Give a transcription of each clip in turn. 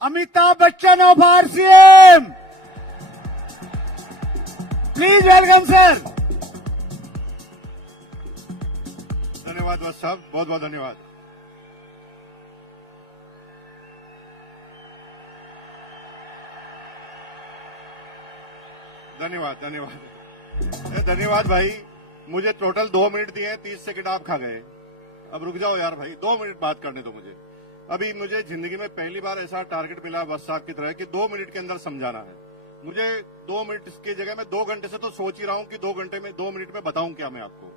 Amitabh Bachchan of RCM, please welcome sir. धन्यवाद वत्स साहब, बहुत बहुत धन्यवाद। धन्यवाद धन्यवाद धन्यवाद भाई। मुझे टोटल 2 मिनट दिए, 30 सेकंड आप खा गए। अब रुक जाओ यार भाई, 2 मिनट बात करने दो मुझे। अभी मुझे जिंदगी में पहली बार ऐसा टारगेट मिला वत्स साहब की तरह कि 2 मिनट के अंदर समझाना है। मुझे 2 मिनट की जगह में 2 घंटे से तो सोच ही रहा हूं कि 2 घंटे में 2 मिनट में बताऊं क्या मैं आपको।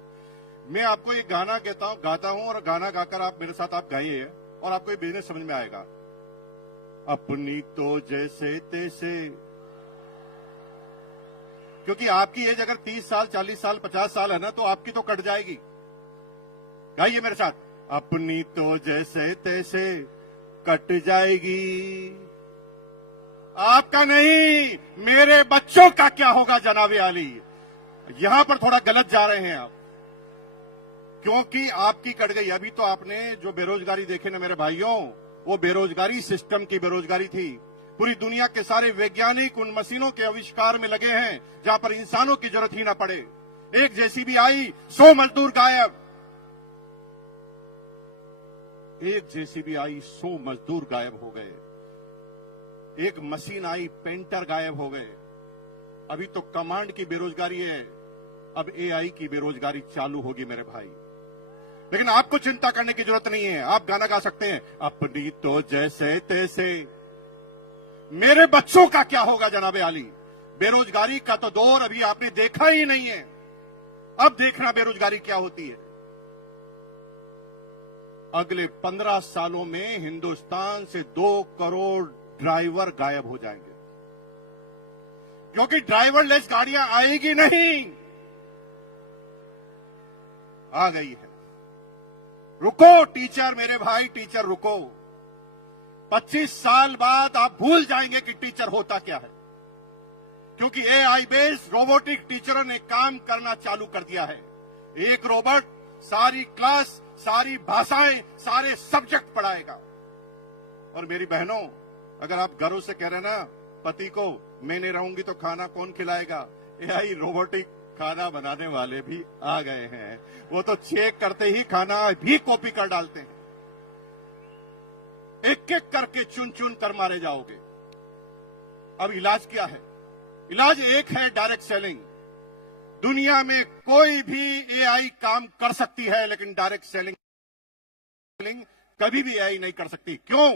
मैं आपको एक गाना गाता हूं और गाना गाकर आप मेरे साथ आप गाइए और आपको ये बिजनेस समझ में आएगा। अपनी तो जैसे तैसे, क्योंकि आपकी एज अगर 30 साल 40 साल 50 साल है ना, तो आपकी तो कट जाएगी। गाइए मेरे साथ, अपनी तो जैसे तैसे कट जाएगी, आपका नहीं मेरे बच्चों का क्या होगा जनाबे आली। यहां पर थोड़ा गलत जा रहे हैं आप, क्योंकि आपकी कट गई। अभी तो आपने जो बेरोजगारी देखे ना मेरे भाइयों, वो बेरोजगारी सिस्टम की बेरोजगारी थी। पूरी दुनिया के सारे वैज्ञानिक उन मशीनों के आविष्कार में लगे हैं जहां पर इंसानों की जरूरत ही ना पड़े। एक जेसीबी आई, 100 मजदूर गायब। एक जेसीबी आई, 100 मजदूर गायब हो गए। एक मशीन आई, पेंटर गायब हो गए। अभी तो कमांड की बेरोजगारी है, अब एआई की बेरोजगारी चालू होगी मेरे भाई। लेकिन आपको चिंता करने की जरूरत नहीं है। आप गाना गा सकते हैं, अपनी तो जैसे तैसे मेरे बच्चों का क्या होगा जनाबे आली। बेरोजगारी का तो दौर अभी आपने देखा ही नहीं है, अब देखना बेरोजगारी क्या होती है। अगले 15 सालों में हिंदुस्तान से 2 करोड़ ड्राइवर गायब हो जाएंगे, क्योंकि ड्राइवरलेस गाड़ियां आएगी नहीं। आ गई है। रुको टीचर, मेरे भाई टीचर रुको। 25 साल बाद आप भूल जाएंगे कि टीचर होता क्या है, क्योंकि एआई बेस्ड रोबोटिक टीचरों ने काम करना चालू कर दिया है। एक रोबोट सारी क्लास, सारी भाषाएं, सारे सब्जेक्ट पढ़ाएगा। और मेरी बहनों, अगर आप गर्व से कह रहे हैं ना पति को मैं नहीं रहूंगी तो खाना कौन खिलाएगा, एआई रोबोटिक खाना बनाने वाले भी आ गए हैं। वो तो चेक करते ही खाना भी कॉपी कर डालते हैं। एक एक करके चुन चुन कर मारे जाओगे। अब इलाज क्या है? इलाज एक है, डायरेक्ट सेलिंग। दुनिया में कोई भी एआई काम कर सकती है, लेकिन डायरेक्ट सेलिंग कभी भी एआई नहीं कर सकती। क्यों?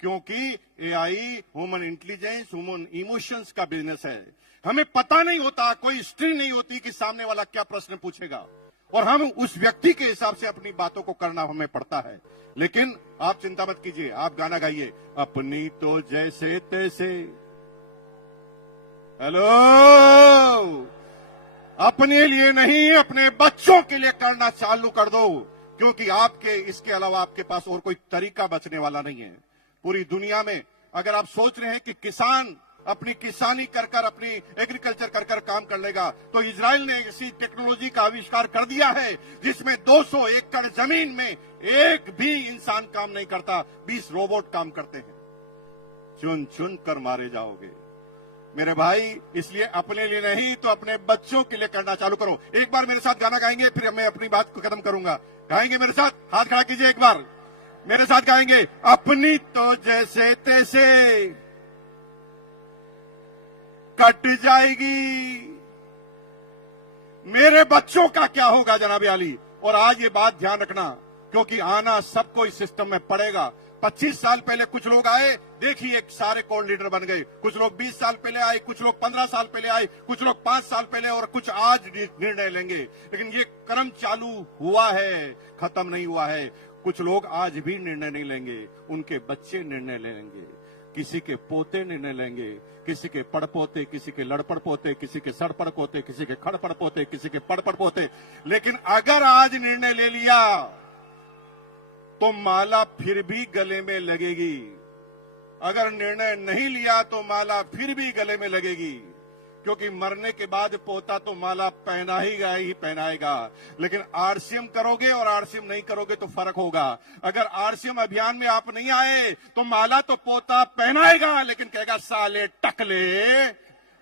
क्योंकि AI human intelligence, human emotions का बिजनेस है। हमें पता नहीं होता, कोई हिस्ट्री नहीं होती कि सामने वाला क्या प्रश्न पूछेगा, और हम उस व्यक्ति के हिसाब से अपनी बातों को करना हमें पड़ता है। लेकिन आप चिंता मत कीजिए, आप गाना गाइए, अपनी तो जैसे तैसे। हेलो, अपने लिए नहीं, अपने बच्चों के लिए करना चालू कर दो, क्योंकि आपके इसके अलावा आपके पास और कोई तरीका बचने वाला नहीं है। पूरी दुनिया में अगर आप सोच रहे हैं कि किसान अपनी किसानी कर कर, अपनी एग्रीकल्चर कर कर काम कर लेगा, तो इजराइल ने ऐसी टेक्नोलॉजी का आविष्कार कर दिया है जिसमें 200 एकड़ जमीन में एक भी इंसान काम नहीं करता, 20 रोबोट काम करते हैं। चुन चुन कर मारे जाओगे मेरे भाई। इसलिए अपने लिए नहीं तो अपने बच्चों के लिए करना चालू करो। एक बार मेरे साथ गाना गाएंगे, फिर मैं अपनी बात को खत्म करूंगा। गाएंगे मेरे साथ? हाथ खड़ा कीजिए, एक बार मेरे साथ गाएंगे, अपनी तो जैसे तैसे कट जाएगी, मेरे बच्चों का क्या होगा जनाबे आली। और आज ये बात ध्यान रखना, क्योंकि आना सबको इस सिस्टम में पड़ेगा। 25 साल पहले कुछ लोग आए, देखिए सारे कोर लीडर बन गए। कुछ लोग 20 साल पहले आए, कुछ लोग 15 साल पहले आए, कुछ लोग 5 साल पहले, और कुछ आज निर्णय लेंगे। लेकिन ये क्रम चालू हुआ है, खत्म नहीं हुआ है। कुछ लोग आज भी निर्णय नहीं लेंगे, उनके बच्चे निर्णय लेंगे, किसी के पोते निर्णय लेंगे, किसी के पड़पोते, किसी के लड़पड़ पोते, किसी के सड़पड़ पोते, किसी के खड़पड़ पोते, किसी के पड़पड़ पोते। लेकिन अगर आज निर्णय ले लिया तो माला फिर भी गले में लगेगी। अगर निर्णय नहीं लिया तो माला फिर भी गले में लगेगी, क्योंकि मरने के बाद पोता तो माला पहनाएगा। लेकिन आरसीएम करोगे और आरसीएम नहीं करोगे तो फर्क होगा। अगर आरसीएम अभियान में आप नहीं आए तो माला तो पोता पहनाएगा, लेकिन कहेगा साले टकले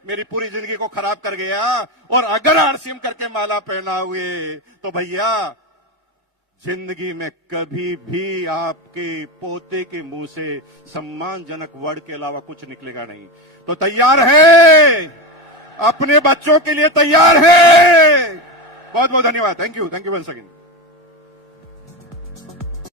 मेरी पूरी जिंदगी को खराब कर गया। और अगर आरसीएम करके माला पहना हुए तो भैया जिंदगी में कभी भी आपके पोते के मुंह से सम्मानजनक वर्ड के अलावा कुछ निकलेगा नहीं। तो तैयार है? अपने बच्चों के लिए तैयार है? बहुत बहुत धन्यवाद। Thank you once again.